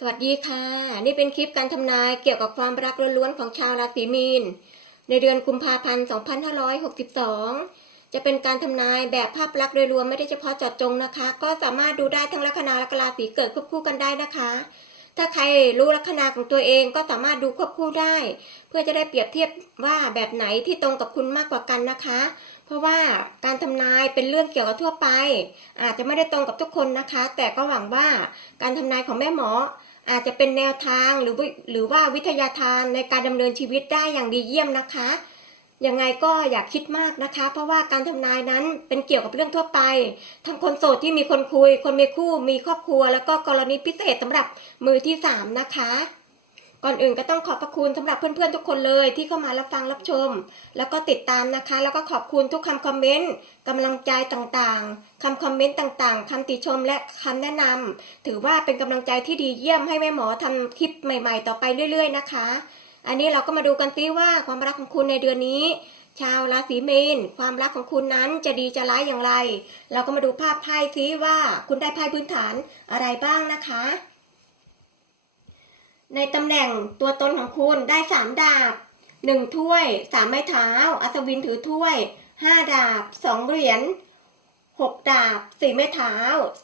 สวัสดีค่ะ นี่เป็นคลิปการทำนายเกี่ยวกับความรักล้วนๆของชาวราศีมีน ในเดือนกุมภาพันธ์ 2562 จะเป็นการทำนายแบบภาพลักษณ์โดยรวมไม่ได้เฉพาะเจาะจงนะคะ ก็สามารถดูได้ทั้งลัคนาและราศีเกิดควบคู่กันได้นะคะ ถ้าใครรู้ลัคนาของตัวเองก็สามารถดูควบคู่ได้ เพื่อจะได้เปรียบเทียบว่าแบบไหนที่ตรงกับคุณมากกว่ากันนะคะ เพราะว่าการทำนายเป็นเรื่องเกี่ยวกับทั่วไป อาจจะไม่ได้ตรงกับทุกคนนะคะ แต่ก็หวังว่าการทำนายของแม่หมอ อาจจะเป็นแนวทางหรือวิหรือว่าวิทยาทานในการดำเนินชีวิตได้อย่างดีเยี่ยมนะคะ ยังไงก็อย่าคิดมากนะคะ เพราะว่าการทำนายนั้นเป็นเกี่ยวกับเรื่องทั่วไป ทั้งคนโสดที่มีคนคุย คนมีคู่ มีครอบครัว แล้วก็กรณีพิเศษสำหรับมือที่สามนะคะ ก่อนอื่นก็ต้องขอบพระคุณสำหรับเพื่อนๆทุกคนเลยที่เข้ามารับฟังรับชม แล้วก็ติดตามนะคะ แล้วก็ขอบคุณทุกคำคอมเมนต์กำลังใจต่างๆคำคอมเมนต์ต่างๆคำติชมและคำแนะนำถือว่าเป็นกำลังใจที่ดีเยี่ยมให้แม่หมอทำคลิปใหม่ ๆ ต่อไปเรื่อย ๆ นะคะ อันนี้เราก็มาดูกันซิว่าความรักของคุณในเดือนนี้ชาวราศีเมีนความรักของคุณนั้นจะดีจะร้ายอย่างไร เราก็มาดูภาพไพ่ซิว่าคุณได้ไพ่พื้นฐานอะไรบ้างนะคะ ในตำแหน่งตัวตนของคุณได้สามดาบหนึ่งถ้วยสามไม้เท้า อัศวินถือถ้วยห้าดาบสองเหรียญหกดาบสี่ไม้เท้า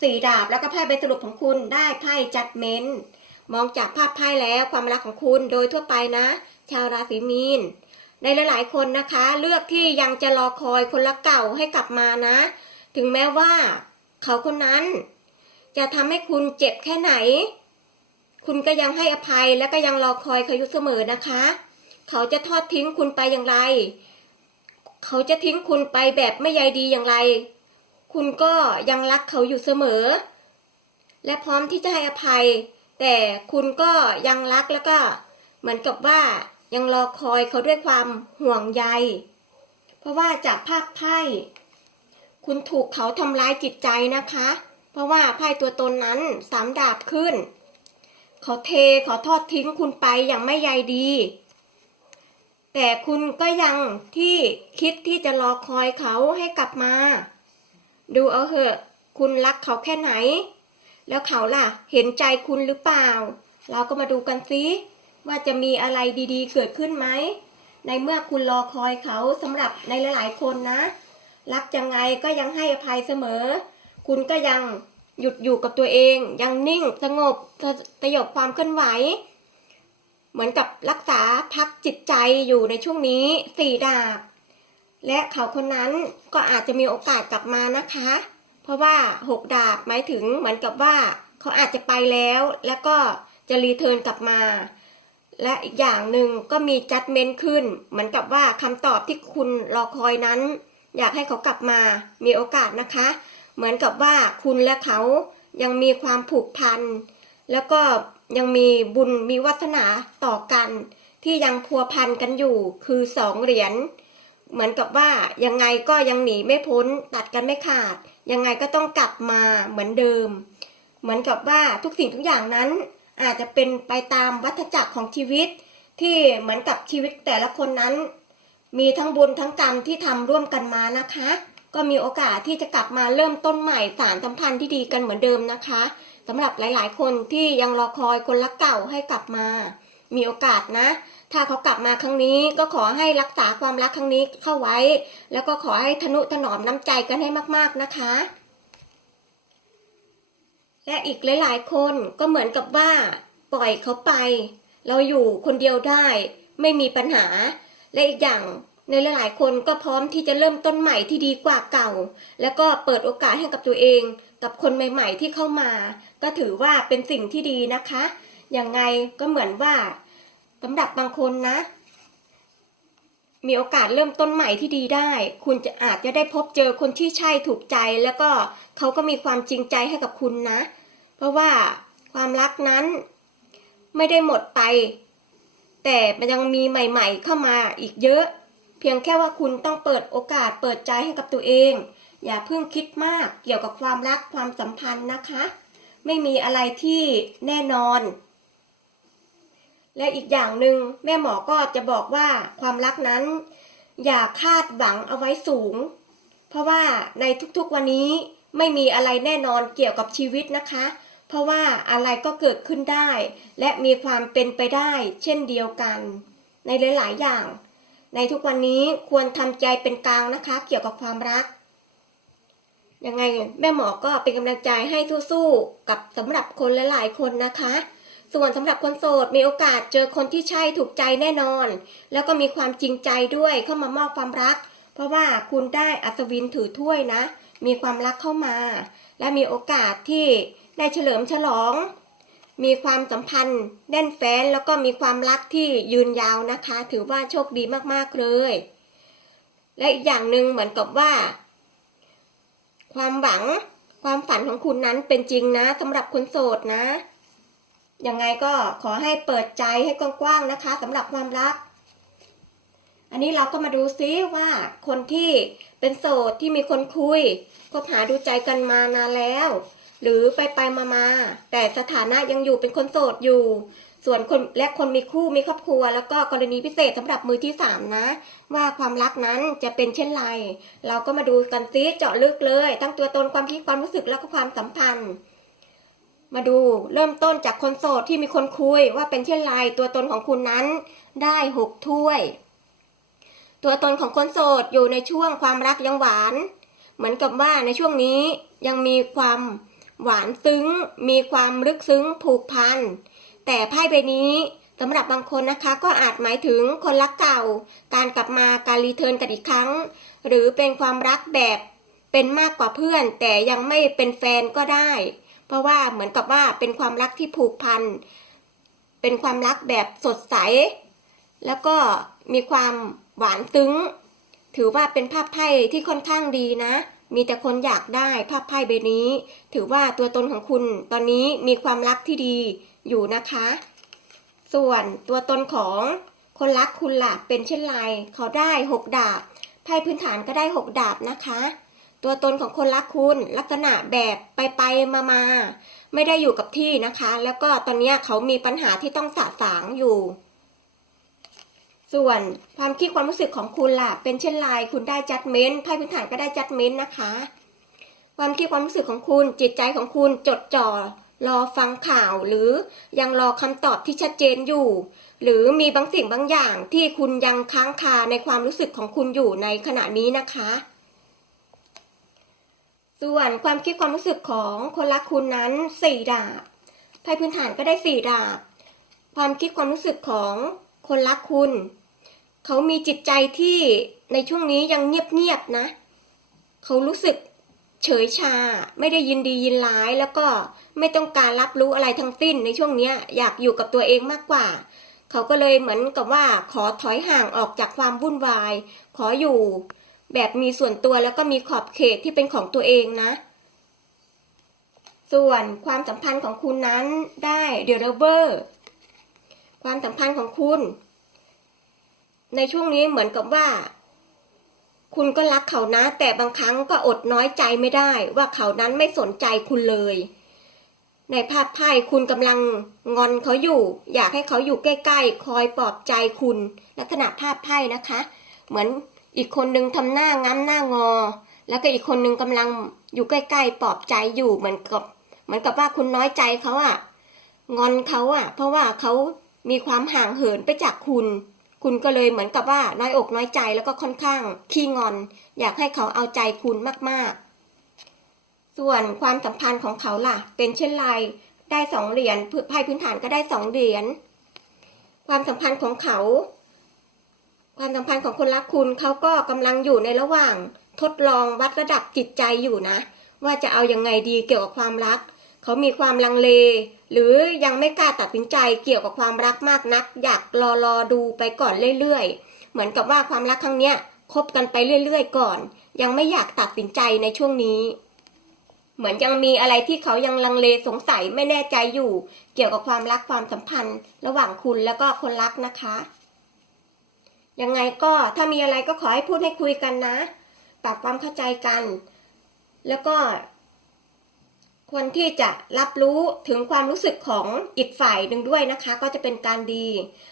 สี่ดาบ แล้วก็ไพ่ใบสรุปของคุณได้ไพ่จัดเมนมองจากภาพไพ่แล้วความรักของคุณโดยทั่วไปนะ ชาวราศีมีน ในหลายๆคนนะคะ เลือกที่ยังจะรอคอยคนรักเก่าให้กลับมานะ ถึงแม้ว่าเขาคนนั้น จะทำให้คุณเจ็บแค่ไหน คุณก็ยังให้อภัยและก็ยังรอคอยเขาอยู่เสมอนะคะ เขาจะทอดทิ้งคุณไปอย่างไร เขาจะทิ้งคุณไปแบบไม่ใยดีอย่างไร คุณก็ยังรักเขาอยู่เสมอ และพร้อมที่จะให้อภัย แต่คุณก็ยังรักแล้วก็ เหมือนกับว่ายังรอคอยเขาด้วยความห่วงใย เพราะว่าจากภาพไพ่คุณถูกเขาทำร้ายจิตใจนะคะ เพราะว่าไพ่ตัวตนนั้นสามดาบขึ้น ขาเทขอทอดทิ้งคุณไปอย่างไม่ใยดี แต่คุณก็ยังที่คิดที่จะรอคอยเขาให้กลับมา ดูเอาเหอะ คุณรักเขาแค่ไหน แล้วเขาล่ะเห็นใจคุณหรือเปล่า เราก็มาดูกันซิว่าจะมีอะไรดีๆ เกิดขึ้นไหม ในเมื่อคุณรอคอยเขาสำหรับในหลายๆคนนะ รักยังไงก็ยังให้อภัยเสมอ คุณก็ยัง หยุดอยู่กับตัวเอง ยังนิ่งสงบสสยบความเคลื่อนไหว เหมือนกับรักษาพักจิตใจอยู่ในช่วงนี้สี่ดาบ และเขาคนนั้นก็อาจจะมีโอกาสกลับมานะคะ เพราะว่าหกดาบหมายถึงเหมือนกับว่าเขาอาจจะไปแล้ว แล้วก็จะรีเทิร์นกลับมา และอีกอย่างหนึ่งก็มีจัดเมนขึ้น เหมือนกับว่าคำตอบที่คุณรอคอยนั้น อยากให้เขากลับมามีโอกาสนะคะ เหมือนกับว่าคุณและเขายังมีความผูกพัน แล้วก็ยังมีบุญมีวัฒนาต่อกัน ที่ยังพัวพันกันอยู่คือสองเหรียญเหมือนกับว่ายังไงก็ยังหนีไม่พ้นตัดกันไม่ขาด ยังไงก็ต้องกลับมาเหมือนเดิม เหมือนกับว่าทุกสิ่งทุกอย่างนั้น อาจจะเป็นไปตามวัฏจักรของชีวิต ที่เหมือนกับชีวิตแต่ละคนนั้น มีทั้งบุญทั้งกรรมที่ทำร่วมกันมานะคะ ก็มีโอกาสที่จะกลับมาเริ่มต้นใหม่สารสัมพันธ์ที่ดีกันเหมือนเดิมนะคะสำหรับหลาย ๆ คนที่ยังรอคอยคนรักเก่าให้กลับมา มีโอกาสนะ ถ้าเขากลับมาครั้งนี้ก็ขอให้รักษาความรักครั้งนี้เข้าไว้ แล้วก็ขอให้ทนุถนอมน้ำใจกันให้มาก ๆ นะคะและอีกหลาย ๆ คนก็เหมือนกับว่าปล่อยเขาไป เราอยู่คนเดียวได้ ไม่มีปัญหา และอีกอย่าง ในหลายๆ คนก็พร้อมที่จะเริ่มต้นใหม่ที่ดีกว่าเก่า แล้วก็เปิดโอกาสให้กับตัวเอง กับคนใหม่ ๆ ที่เข้ามา ก็ถือว่าเป็นสิ่งที่ดีนะคะยังไงก็เหมือนว่าสำหรับบางคนนะ มีโอกาสเริ่มต้นใหม่ที่ดีได้ คุณจะอาจจะได้พบเจอคนที่ใช่ถูกใจ แล้วก็เขาก็มีความจริงใจให้กับคุณนะ เพราะว่าความรักนั้นไม่ได้หมดไป แต่มันยังมีใหม่ ๆ เข้ามาอีกเยอะ เพียงแค่ว่าคุณต้องเปิดโอกาสเปิดใจให้กับตัวเอง อย่าเพิ่งคิดมากเกี่ยวกับความรักความสัมพันธ์นะคะ ไม่มีอะไรที่แน่นอน และอีกอย่างหนึ่งแม่หมอก็จะบอกว่าความรักนั้น อย่าคาดหวังเอาไว้สูง เพราะว่าในทุกๆวันนี้ไม่มีอะไรแน่นอนเกี่ยวกับชีวิตนะคะ เพราะว่าอะไรก็เกิดขึ้นได้ และมีความเป็นไปได้ เช่นเดียวกัน ในหลาย ๆ อย่าง ในทุกวันนี้ควรทำใจเป็นกลางนะคะ เกี่ยวกับความรักยังไงแม่หมอก็เป็นกำลังใจให้สู้ๆกับสำหรับคนหลายๆคนนะคะ ส่วนสำหรับคนโสดมีโอกาสเจอคนที่ใช่ถูกใจแน่นอน แล้วก็มีความจริงใจด้วยเข้ามามอบความรัก เพราะว่าคุณได้อัศวินถือถ้วยนะ มีความรักเข้ามา และมีโอกาสที่ได้เฉลิมฉลอง มีความสัมพันธ์แน่นแฟ้นแล้วก็มีความรักที่ยืนยาวนะคะ ถือว่าโชคดีมากๆเลย และอีกอย่างหนึ่งเหมือนกับว่า ความหวังความฝันของคุณนั้นเป็นจริงนะสำหรับคนโสดนะ ยังไงก็ขอให้เปิดใจให้กว้างๆนะคะสำหรับความรัก อันนี้เราก็มาดูซิว่าคนที่เป็นโสดที่มีคนคุยคบหาดูใจกันมานานแล้ว หรือไปไปมามาแต่สถานะยังอยู่เป็นคนโสดอยู่ ส่วนคนและคนมีคู่มีครอบครัว แล้วก็กรณีพิเศษสำหรับมือที่สามนะ ว่าความรักนั้นจะเป็นเช่นไร เราก็มาดูกันซิเจาะลึกเลยตั้งตัวตนความคิดความรู้สึกแล้วก็ความสัมพันธ์ มาดูเริ่มต้นจากคนโสดที่มีคนคุยว่าเป็นเช่นไรตัวตนของคุณนั้น ได้หกถ้วย ตัวตนของคนโสดอยู่ในช่วงความรักยังหวาน เหมือนกับว่าในช่วงนี้ยังมีความ หวานซึ้ง มีความลึกซึ้งผูกพัน แต่ไพ่ใบนี้สำหรับบางคนนะคะก็อาจหมายถึงคนรักเก่า การกลับมาการรีเทิร์นกันอีกครั้ง หรือเป็นความรักแบบเป็นมากกว่าเพื่อน แต่ยังไม่เป็นแฟนก็ได้ เพราะว่าเหมือนกับว่าเป็นความรักที่ผูกพัน เป็นความรักแบบสดใส แล้วก็มีความหวานซึ้ง ถือว่าเป็นภาพไพ่ที่ค่อนข้างดีนะ มีแต่คนอยากได้ภาพไพ่ใบนี้ ถือว่าตัวตนของคุณตอนนี้มีความรักที่ดีอยู่นะคะ ส่วนตัวตนของคนรักคุณล่ะเป็นเช่นไรเขาได้หกดาบไพ่พื้นฐานก็ได้หกดาบนะคะ ตัวตนของคนรักคุณลักษณะแบบไปไปมามาไม่ได้อยู่กับที่นะคะ แล้วก็ตอนนี้เขามีปัญหาที่ต้องสะสางอยู่ ส่วนความคิดความรู้สึกของคุณล่ะ เป็นเช่นไรคุณได้จัดเม้นไพ่พื้นฐานก็ได้จัดเม้นนะคะ ความคิดความรู้สึกของคุณจิตใจของคุณจดจ่อรอฟังข่าวหรือยังรอคำตอบที่ชัดเจนอยู่ หรือมีบางสิ่งบางอย่างที่คุณยังค้างคาในความรู้สึกของคุณอยู่ในขณะนี้นะคะ ส่วนความคิดความรู้สึกของคนรักคุณนั้นสี่ดาบไพ่พื้นฐานก็ได้สี่ดาบ ความคิดความรู้สึกของคนรักคุณ เขามีจิตใจที่ในช่วงนี้ยังเงียบๆนะ เขารู้สึกเฉยชา ไม่ได้ยินดียินร้าย แล้วก็ไม่ต้องการรับรู้อะไรทั้งสิ้นในช่วงนี้อยากอยู่กับตัวเองมากกว่า เขาก็เลยเหมือนกับว่าขอถอยห่างออกจากความวุ่นวาย ขออยู่ แบบมีส่วนตัวแล้วก็มีขอบเขตที่เป็นของตัวเองนะ ส่วนความสัมพันธ์ของคุณนั้นได้เด e เวอร์ ความสัมพันธ์ของคุณ ในช่วงนี้เหมือนกับว่า คุณก็รักเขานะ แต่บางครั้งก็อดน้อยใจไม่ได้ ว่าเขานั้นไม่สนใจคุณเลย ในภาพไพ่คุณกำลังงอนเขาอยู่ อยากให้เขาอยู่ใกล้ๆ คอยปลอบใจคุณ ลักษณะภาพไพ่นะคะ เหมือนอีกคนนึงทำหน้าง้ำหน้างอ แล้วก็อีกคนนึงกำลังอยู่ใกล้ๆปลอบใจอยู่เหมือนกับเหมือนกับว่าคุณน้อยใจเขาอะงอนเขาอะเพราะว่าเขามีความห่างเหินไปจากคุณ คุณก็เลยเหมือนกับว่าน้อยอกน้อยใจแล้วก็ค่อนข้างขี้งอน อยากให้เขาเอาใจคุณมากๆ ส่วนความสัมพันธ์ของเขาล่ะ เป็นเช่นไรได้สองเหรียญไพ่พื้นฐานก็ได้สองเหรียญความสัมพันธ์ของเขา ความสัมพันธ์ของคนรักคุณเขาก็กำลังอยู่ในระหว่างทดลองวัดระดับจิตใจอยู่นะ ว่าจะเอายังไงดีเกี่ยวกับความรัก เขามีความลังเล หรือยังไม่กล้าตัดสินใจเกี่ยวกับความรักมากนัก อยากรอรอดูไปก่อนเรื่อยๆ เหมือนกับว่าความรักครั้งเนี้ยคบกันไปเรื่อยๆ ก่อน ยังไม่อยากตัดสินใจในช่วงนี้ เหมือนยังมีอะไรที่เขายังลังเลสงสัยไม่แน่ใจอยู่ เกี่ยวกับความรักความสัมพันธ์ ระหว่างคุณแล้วก็คนรักนะคะยังไงก็ถ้ามีอะไรก็ขอให้พูดให้คุยกันนะ ปรับความเข้าใจกัน แล้วก็ ควรที่จะรับรู้ถึงความรู้สึกของอีกฝ่ายหนึ่งด้วยนะคะ ก็จะเป็นการดี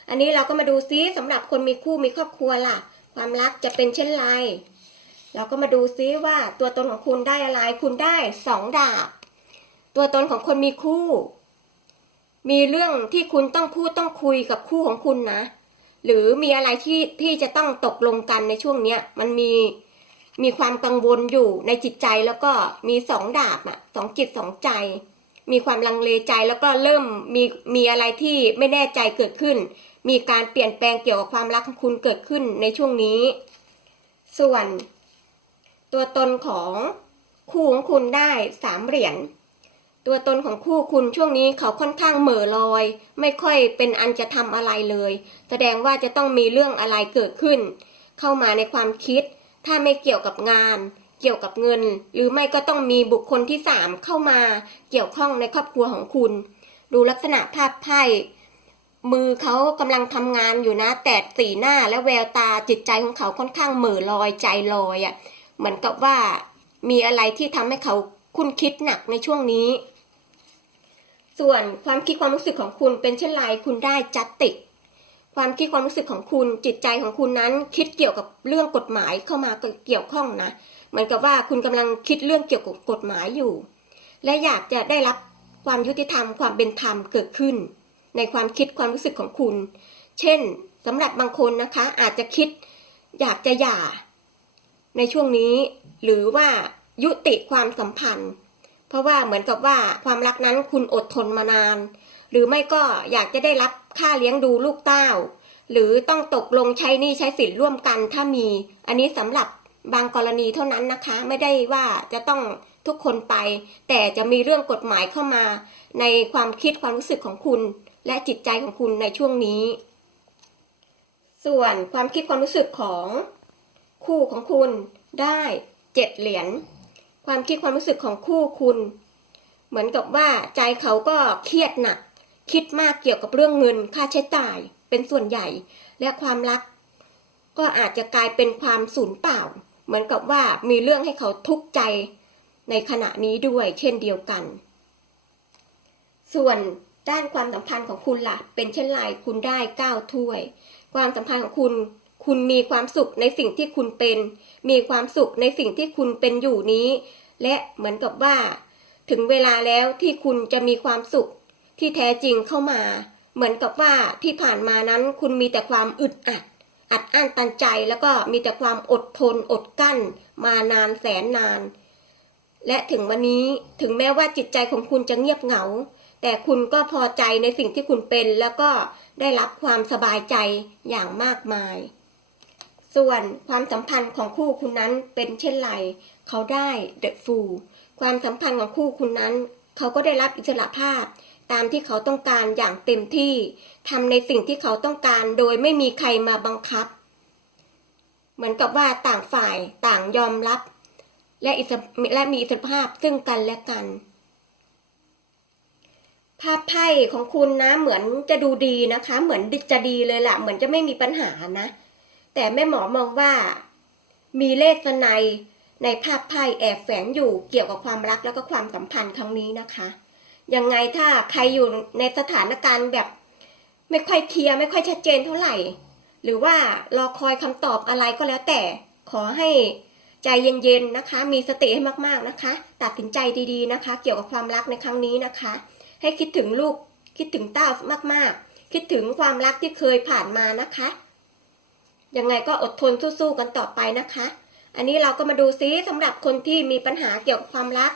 อันนี้เราก็มาดูซิสำหรับคนมีคู่มีครอบครัวล่ะ ความรักจะเป็นเช่นไร เราก็มาดูซิว่าตัวตนของคุณได้อะไร คุณได้สองดาบ ตัวตนของคนมีคู่ มีเรื่องที่คุณต้องพูดต้องคุยกับคู่ของคุณนะ หรือมีอะไรที่ที่จะต้องตกลงกันในช่วงเนี้ยมันมี มีความกังวลอยู่ในจิตใจแล้วก็มีสองดาบอะสองจิตสองใจ มีความลังเลใจแล้วก็เริ่มมีมีอะไรที่ไม่แน่ใจเกิดขึ้น มีการเปลี่ยนแปลงเกี่ยวกับความรักของคุณเกิดขึ้นในช่วงนี้ ส่วน ตัวตนของคู่ของคุณได้สามเหรียญตัวตนของคู่คุณช่วงนี้เขาค่อนข้างเหม่อลอย ไม่ค่อยเป็นอันจะทำอะไรเลย แสดงว่าจะต้องมีเรื่องอะไรเกิดขึ้น เข้ามาในความคิด ถ้าไม่เกี่ยวกับงาน เกี่ยวกับเงิน หรือไม่ก็ต้องมีบุคคลที่สามเข้ามาเกี่ยวข้องในครอบครัวของคุณ ดูลักษณะภาพไพ่มือเขากำลังทำงานอยู่นะ แต่สีหน้าและแววตาจิตใจของเขาค่อนข้างเหม่อลอยใจลอยอะ่ะเหมือนกับว่ามีอะไรที่ทำให้เขาคุณคิดหนักในช่วงนี้ ส่วนความคิดความรู้สึกของคุณเป็นเช่นไรคุณได้จัดติก ความคิดความรู้สึกของคุณจิตใจของคุณนั้นคิดเกี่ยวกับเรื่องกฎหมายเข้ามาเกี่ยวข้องนะเหมือนกับว่าคุณกำลังคิดเรื่องเกี่ยวกับกฎหมายอยู่ และอยากจะได้รับความยุติธรรมความเป็นธรรมเกิดขึ้น ในความคิดความรู้สึกของคุณ เช่นสำหรับบางคนนะคะอาจจะคิดอยากจะหย่า ในช่วงนี้ หรือว่ายุติความสัมพันธ์ เพราะว่าเหมือนกับว่าความรักนั้นคุณอดทนมานาน หรือไม่ก็อยากจะได้รับค่าเลี้ยงดูลูกเต้า หรือต้องตกลงใช้หนี้ใช้สินร่วมกันถ้ามี อันนี้สำหรับบางกรณีเท่านั้นนะคะ ไม่ได้ว่าจะต้องทุกคนไป แต่จะมีเรื่องกฎหมายเข้ามา ในความคิดความรู้สึกของคุณ และจิตใจของคุณในช่วงนี้ ส่วนความคิดความรู้สึกของคู่ของคุณได้เจ็ดเหรียญความคิดความรู้สึกของคู่คุณ เหมือนกับว่าใจเขาก็เครียดหนัก คิดมากเกี่ยวกับเรื่องเงินค่าใช้จ่ายเป็นส่วนใหญ่ และความรัก ก็อาจจะกลายเป็นความสูญเปล่า เหมือนกับว่ามีเรื่องให้เขาทุกข์ใจในขณะนี้ด้วยเช่นเดียวกัน ส่วนด้านความสัมพันธ์ของคุณละ่ะ เป็นเช่นไรคุณได้เก้าถ้วย ความสัมพันธ์ของคุณ คุณมีความสุขในสิ่งที่คุณเป็น มีความสุขในสิ่งที่คุณเป็นอยู่นี้ และเหมือนกับว่า ถึงเวลาแล้วที่คุณจะมีความสุข ที่แท้จริงเข้ามา เหมือนกับว่าที่ผ่านมานั้นคุณมีแต่ความอึดอัด อัดอั้นตันใจแล้วก็มีแต่ความอดทนอดกั้น มานานแสนนาน และถึงวันนี้ถึงแม้ว่าจิตใจของคุณจะเงียบเหงา แต่คุณก็พอใจในสิ่งที่คุณเป็นแล้วก็ได้รับความสบายใจอย่างมากมาย ส่วนความสัมพันธ์ของคู่คุณนั้นเป็นเช่นไร เขาได้เดอะฟูความสัมพันธ์ของคู่คุณนั้น เขาก็ได้รับอิสระภาพ ตามที่เขาต้องการอย่างเต็มที่ทำในสิ่งที่เขาต้องการโดยไม่มีใครมาบังคับ เหมือนกับว่าต่างฝ่ายต่างยอมรับ และอิสและมีอิสรภาพซึ่งกันและกัน ภาพไพ่ของคุณนะเหมือนจะดูดีนะคะ เหมือนจะดีเลยแหละเหมือนจะไม่มีปัญหานะ แต่แม่หมอมองว่า มีเลขในในภาพไพ่แอบแฝงอยู่เกี่ยวกับความรักแล้วก็ความสัมพันธ์ครั้งนี้นะคะ ยังไงถ้าใครอยู่ในสถานการณ์แบบ ไม่ค่อยเคลียร์ไม่ค่อยชัดเจนเท่าไหร่ หรือว่ารอคอยคำตอบอะไรก็แล้วแต่ขอให้ใจเย็นๆนะคะ มีสติให้มากๆนะคะ ตัดสินใจดีๆนะคะ เกี่ยวกับความรักในครั้งนี้นะคะ ให้คิดถึงลูกคิดถึงเต้ามากๆ คิดถึงความรักที่เคยผ่านมานะคะยังไงก็อดทนสู้ๆกันต่อไปนะคะ อันนี้เราก็มาดูซิสำหรับคนที่มีปัญหาเกี่ยวกับความรัก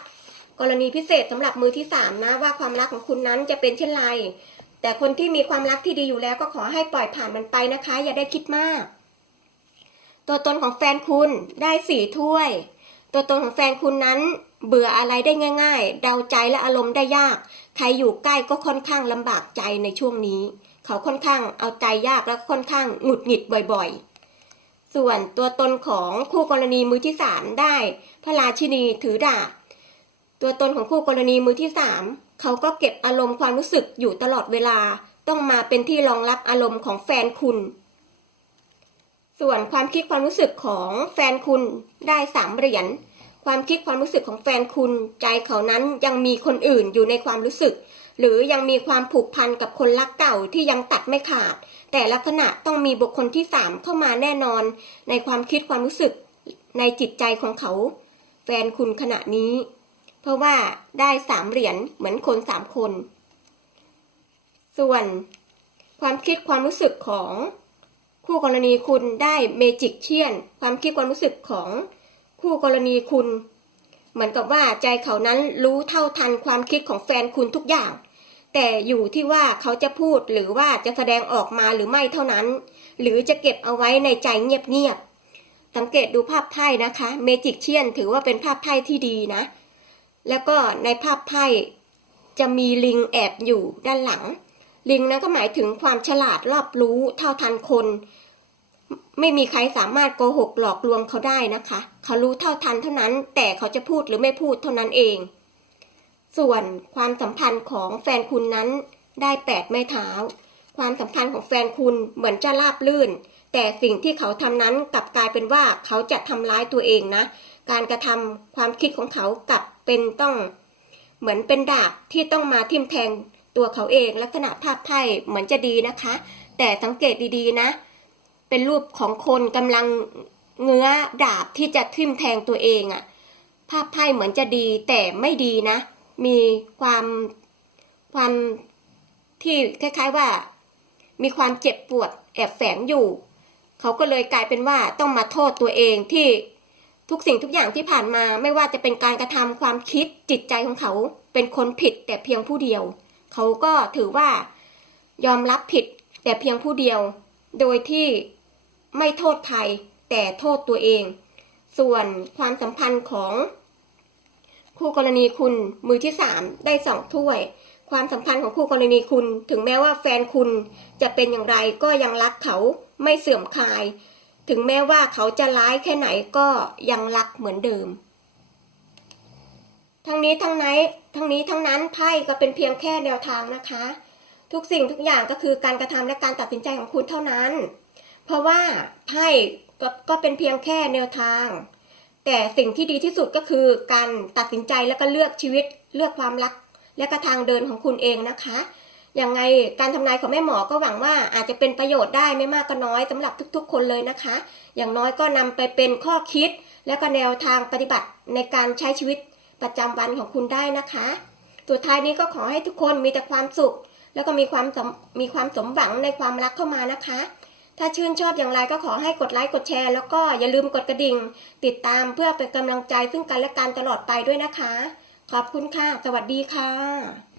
กรณีพิเศษสำหรับมือที่สามนะว่าความรักของคุณนั้นจะเป็นเช่นไร แต่คนที่มีความรักที่ดีอยู่แล้วก็ขอให้ปล่อยผ่านมันไปนะคะ อย่าได้คิดมาก ตัวตนของแฟนคุณได้สี่ถ้วย ตัวตนของแฟนคุณนั้น เบื่ออะไรได้ง่าย ๆ เดาใจและอารมณ์ได้ยาก ใครอยู่ใกล้ก็ค่อนข้างลำบากใจในช่วงนี้ เขาค่อนข้างเอาใจยากและค่อนข้างหงุดหงิดบ่อย ๆส่วนตัวตนของคู่กรณีมือที่สามได้ พระราชินีถือดาบ ตัวตนของคู่กรณีมือที่สามเขาก็เก็บอารมณ์ความรู้สึกอยู่ตลอดเวลา ต้องมาเป็นที่รองรับอารมณ์ของแฟนคุณ ส่วนความคิดความรู้สึกของแฟนคุณได้สามเหรียญความคิดความรู้สึกของแฟนคุณ ใจเขานั้นยังมีคนอื่นอยู่ในความรู้สึก หรือยังมีความผูกพันกับคนรักเก่าที่ยังตัดไม่ขาด แต่ลักษณะต้องมีบุคคลที่สามเข้ามาแน่นอน ในความคิดความรู้สึกในจิตใจของเขา แฟนคุณขณะนี้ เพราะว่าได้สามเหรียญเหมือนคนสามคน ส่วนความคิดความรู้สึกของคู่กรณีคุณได้เมจิกเชียน ความคิดความรู้สึกของคู่กรณีคุณ เหมือนกับว่าใจเขานั้นรู้เท่าทันความคิดของแฟนคุณทุกอย่าง แต่อยู่ที่ว่าเขาจะพูดหรือว่าจะแสดงออกมาหรือไม่เท่านั้น หรือจะเก็บเอาไว้ในใจเงียบๆสังเกตดูภาพไพ่นะคะ เมจิกเชียนถือว่าเป็นภาพไพ่ที่ดีนะ แล้วก็ในภาพไพ่จะมีลิงแอบอยู่ด้านหลัง ลิงนั้นก็หมายถึงความฉลาดรอบรู้เท่าทันคน ไม่มีใครสามารถโกหกหลอกลวงเขาได้นะคะ เขารู้เท่าทันเท่านั้น แต่เขาจะพูดหรือไม่พูดเท่านั้นเอง ส่วนความสัมพันธ์ของแฟนคุณนั้นได้แปดไม้เท้า ความสัมพันธ์ของแฟนคุณเหมือนจะราบลื่น แต่สิ่งที่เขาทำนั้นกลับกลายเป็นว่าเขาจะทำร้ายตัวเองนะ การกระทำความคิดของเขากลับ เป็นต้อง เหมือนเป็นดาบที่ต้องมาทิ่มแทงตัวเขาเองลักษณะภาพไพ่เหมือนจะดีนะคะ แต่สังเกตดีๆนะ เป็นรูปของคนกำลังเงื้อดาบที่จะทิ่มแทงตัวเองอะภาพไพ่เหมือนจะดีแต่ไม่ดีนะ มีความความที่คล้าย ๆว่า มีความเจ็บปวดแอบแฝงอยู่ เขาก็เลยกลายเป็นว่าต้องมาโทษตัวเองที่ ทุกสิ่งทุกอย่างที่ผ่านมาไม่ว่าจะเป็นการกระทำความคิดจิตใจของเขา เป็นคนผิดแต่เพียงผู้เดียว เขาก็ถือว่ายอมรับผิดแต่เพียงผู้เดียว โดยที่ไม่โทษใครแต่โทษตัวเอง ส่วนความสัมพันธ์ของคู่กรณีคุณมือที่สามได้สองถ้วย ความสัมพันธ์ของคู่กรณีคุณ ถึงแม้ว่าแฟนคุณจะเป็นอย่างไรก็ยังรักเขาไม่เสื่อมคลาย ถึงแม้ว่าเขาจะร้ายแค่ไหนก็ยังรักเหมือนเดิม ทั้งนี้ทั้งนั้นทั้งนี้ทั้งนั้นไพ่ก็เป็นเพียงแค่แนวทางนะคะ ทุกสิ่งทุกอย่างก็คือการกระทำและการตัดสินใจของคุณเท่านั้น เพราะว่าไพ่ก็ก็เป็นเพียงแค่แนวทาง แต่สิ่งที่ดีที่สุดก็คือการตัดสินใจแล้วก็เลือกชีวิตเลือกความรักและก็ทางเดินของคุณเองนะคะ ยังไงการทำนายของแม่หมอก็หวังว่าอาจจะเป็นประโยชน์ได้ไม่มากก็น้อยสำหรับทุกๆ คนเลยนะคะ อย่างน้อยก็นำไปเป็นข้อคิด และก็แนวทางปฏิบัติในการใช้ชีวิตประจำวันของคุณได้นะคะสุดท้ายนี้ก็ขอให้ทุกคนมีแต่ความสุข แล้วก็มีความมมีความสมหวังในความรักเข้ามานะคะ ถ้าชื่นชอบอย่างไรก็ขอให้กดไลค์กดแชร์ แล้วก็อย่าลืมกดกระดิ่ง ติดตามเพื่อเป็นกำลังใจซึ่งกันและกันตลอดไปด้วยนะคะ ขอบคุณค่ะ สวัสดีค่ะ